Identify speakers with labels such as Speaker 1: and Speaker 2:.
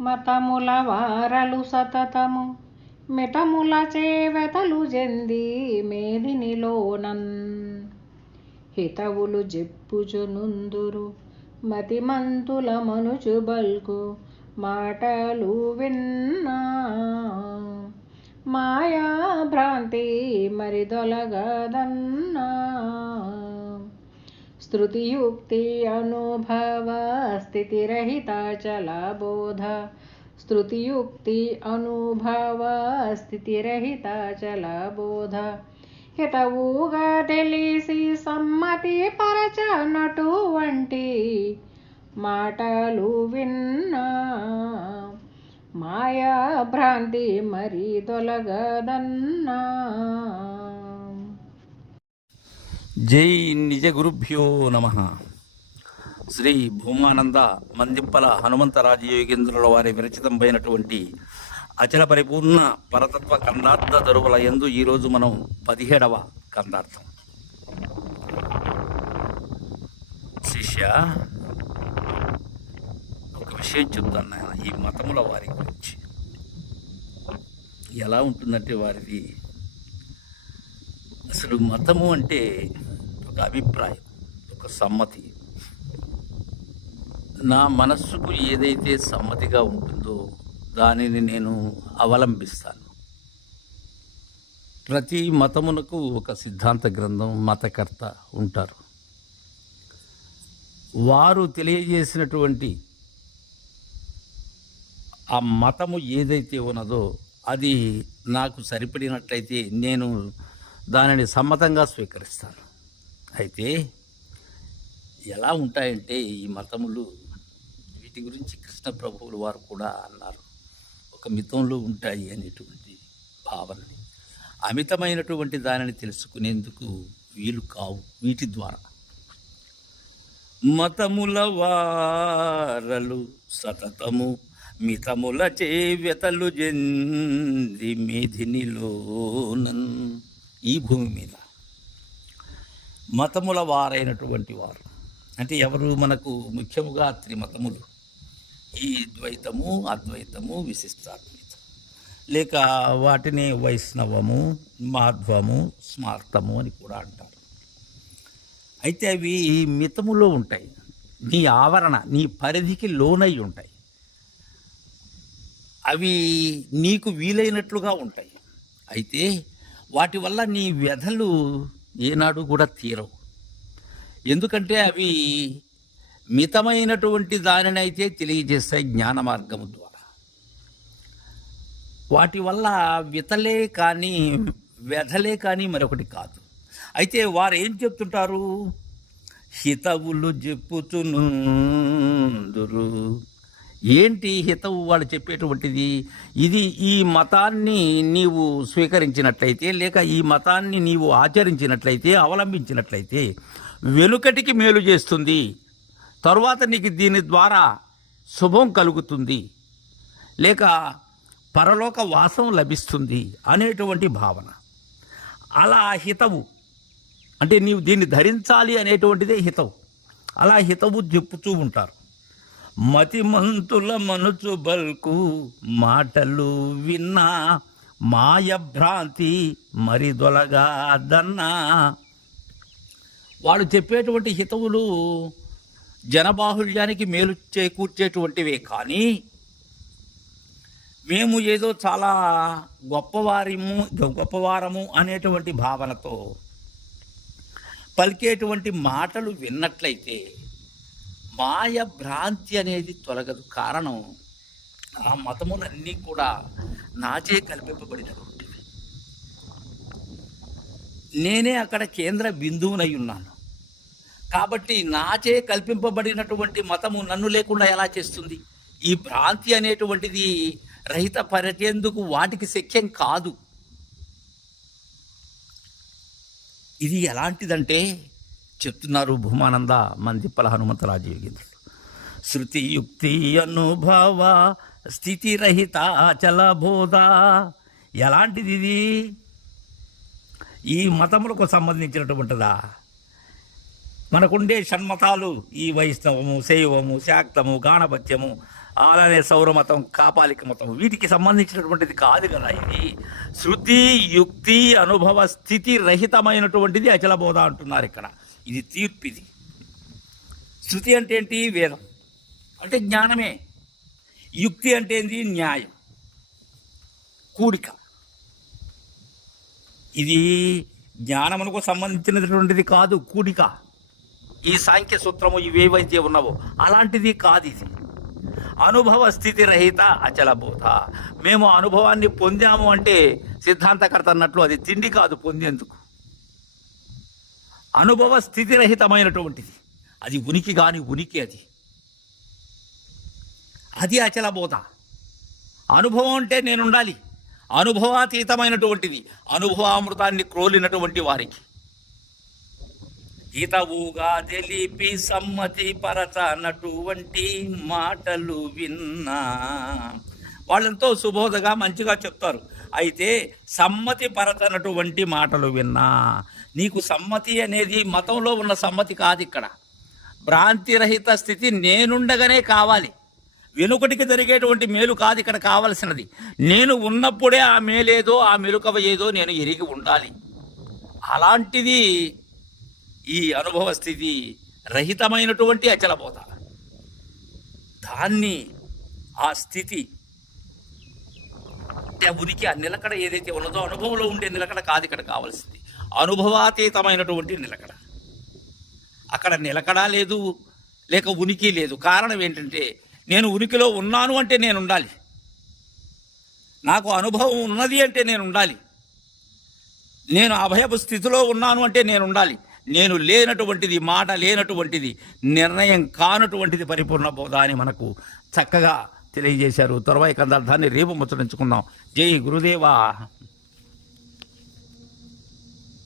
Speaker 1: మతముల వారలు సతతము. మితముల చేవెతలు జంది మేదినిలోనన్ హితవులు జెప్పుచునుందురు మతిమంతుల మనుచు బల్కు మాటలు విన్నా. మాయా భ్రాంతి మరిదొలగదన్నా. స్థృతియుక్తి అనుభవ స్థితిరహిత చలబోధ స్థృతియుక్తి అనుభవ స్థితిరహిత హితవుగా తెలిసి సమ్మతి పరచనటువంటి మాటలు విన్నా మాయా భ్రాంతి మరి తొలగదన్నా
Speaker 2: జై నిజ గురుభ్యో నమ. శ్రీ భూమానంద మందింపల హనుమంత యోగేంద్రుల వారి విరచితంపైనటువంటి అచల పరిపూర్ణ పరతత్వ కందార్థ దరువుల ఎందు ఈరోజు మనం పదిహేడవ కందార్థం శిష్య ఒక విషయం చెప్తాను నాయన ఈ మతముల వారి గురించి. ఎలా ఉంటుందంటే వారిది? అసలు మతము అంటే ఒక అభిప్రాయం ఒక సమ్మతి. నా మనస్సుకు ఏదైతే సమ్మతిగా ఉంటుందో దానిని నేను అవలంబిస్తాను. ప్రతి మతమునకు ఒక సిద్ధాంత గ్రంథం మతకర్త ఉంటారు. వారు తెలియజేసినటువంటి ఆ మతము ఏదైతే ఉన్నదో అది నాకు సరిపడినట్లయితే నేను దానిని సమ్మతంగా స్వీకరిస్తాను. అయితే ఎలా ఉంటాయంటే ఈ మతములు? వీటి గురించి కృష్ణ ప్రభువులు వారు కూడా అన్నారు. ఒక మితంలో ఉంటాయి అనేటువంటి భావనని. అమితమైనటువంటి దానిని తెలుసుకునేందుకు వీలు కావు వీటి ద్వారా. మతముల వారలు సతతము మితముల చేవ్యతలు జంది మేధినిలోనన్ ఈ భూమి మీద. మతముల వారైనటువంటి వారు. అంటే ఎవరు మనకు ముఖ్యముగా త్రిమతములు. ఈ ద్వైతము అద్వైతము విశిష్టాద్వైతం. లేక వాటిని వైష్ణవము మాధ్వము స్మార్తము అని కూడా అంటారు. అయితే అవి మితములో ఉంటాయి. నీ ఆవరణ నీ పరిధికి లోనై ఉంటాయి. అవి నీకు వీలైనట్లుగా ఉంటాయి. అయితే వాటి వల్ల నీ వ్యధలు ఏనాడు కూడా తీరవు. ఎందుకంటే అవి మితమైనటువంటి దానినైతే తెలియజేస్తాయి జ్ఞాన మార్గము ద్వారా. వాటి వల్ల వితలే కానీ వ్యధలే కానీ మరొకటి కాదు. అయితే వారు ఏం చెప్తుంటారు? హితవులు చెప్పుతును ఏంటి హితవు వాళ్ళు చెప్పేటువంటిది? ఇది ఈ మతాన్ని నీవు స్వీకరించినట్లయితే లేక ఈ మతాన్ని నీవు ఆచరించినట్లయితే అవలంబించినట్లయితే వెనుకటికి మేలు చేస్తుంది. తరువాత నీకు దీని ద్వారా శుభం కలుగుతుంది. లేక పరలోక వాసం లభిస్తుంది అనేటువంటి భావన. అలా హితవు. అంటే నీవు దీన్ని ధరించాలి అనేటువంటిదే హితవు. అలా హితవు చెప్పుతూ ఉంటారు. మతిమంతుల మనుచు బల్కు మాటలు విన్నా మాయ భ్రాంతి మరి దొలగా దన్నా. వాళ్ళు చెప్పేటువంటి హితవులు జనబాహుళ్యానికి మేలు చేకూర్చేటువంటివే కానీ మేము ఏదో చాలా గొప్పవారిము గొప్పవారము అనేటువంటి భావనతో పలికేటువంటి మాటలు విన్నట్లయితే మాయ భ్రాంతి అనేది తొలగదు. కారణం ఆ మతములన్నీ కూడా నాచే కల్పింపబడినటువంటివి నేనే అక్కడ కేంద్ర బిందువునై ఉన్నాను. కాబట్టి నాచే కల్పింపబడినటువంటి మతము నన్ను లేకుండా ఎలా చేస్తుంది? ఈ భ్రాంతి అనేటువంటిది రహిత పరిచేందుకు వాటికి శక్యం కాదు. ఇది ఎలాంటిదంటే చెప్తున్నారు భూమానంద మందిప్పల హనుమంతరాజు యోగేంద్రులు. శృతి యుక్తి అనుభవ స్థితి రహిత చలబోధ ఎలాంటిది ఇది ఈ మతములకు సంబంధించినటువంటిదా? మనకుండే షణ్మతాలు ఈ వైష్ణవము శైవము శాక్తము గాణపత్యము అలానే సౌరమతం కాపాలిక మతం వీటికి సంబంధించినటువంటిది కాదు కదా ఇది. శృతి యుక్తి అనుభవ స్థితి రహితమైనటువంటిది అచలబోధ అంటున్నారు ఇక్కడ. ఇది తీర్పు ఇది. శృతి అంటే ఏంటి? వేదం. అంటే జ్ఞానమే. యుక్తి అంటే ఏంటి న్యాయం. కూడిక. ఇది జ్ఞానమునకు సంబంధించినటువంటిది కాదు కూడిక. ఈ సాంఖ్య సూత్రము ఇవేవైతే ఉన్నావో అలాంటిది కాదు ఇది. అనుభవ స్థితి రహిత అచల మేము అనుభవాన్ని పొందాము అంటే సిద్ధాంతకర్త అన్నట్లు అది తిండి కాదు పొందేందుకు? అనుభవ స్థితి రహితమైనటువంటిది అది ఉనికి కాని ఉనికి అది. అది అచల బోధ. అనుభవం అంటే నేను ఉండాలి అనుభవాతీతమైనటువంటిది. అనుభవామృతాన్ని క్రోలినటువంటి వారికి. ఇతవుగా తెలిపి సమ్మతి పరచనటువంటి మాటలు విన్నా. వాళ్ళంతో సుబోధగా మంచిగా చెప్తారు. అయితే సమ్మతి పరచనటువంటి మాటలు విన్నా. నీకు సమ్మతి అనేది మతంలో ఉన్న సమ్మతి కాదు ఇక్కడ. భ్రాంతిరహిత స్థితి నేనుండగానే కావాలి. వెనుకటికి జరిగేటువంటి మేలు కాదు ఇక్కడ కావలసినది. నేను ఉన్నప్పుడే ఆ మేలేదో ఆ మెలుకవ ఏదో నేను ఎరిగి ఉండాలి. అలాంటిది ఈ అనుభవ స్థితి రహితమైనటువంటి అచలబోధ. దాన్ని ఆ స్థితి అంటే ఉనికి ఆ నిలకడ ఏదైతే ఉన్నదో అనుభవంలో ఉండే నిలకడ కాదు ఇక్కడ కావాల్సింది. అనుభవాతీతమైనటువంటి నిలకడ. అక్కడ నిలకడ లేదు లేక ఉనికి లేదు. కారణం ఏంటంటే నేను ఉనికిలో ఉన్నాను అంటే నేను ఉండాలి. నాకు అనుభవం ఉన్నది అంటే నేను ఉండాలి. నేను అభయపు స్థితిలో ఉన్నాను అంటే నేను ఉండాలి. నేను లేనటువంటిది మాట లేనటువంటిది నిర్ణయం కానటువంటిది పరిపూర్ణ బోధ అని మనకు చక్కగా తెలియజేశారు. త్వరవై కందార్థాన్ని రేపు ముచ్చరించుకుందాం జై గురుదేవా.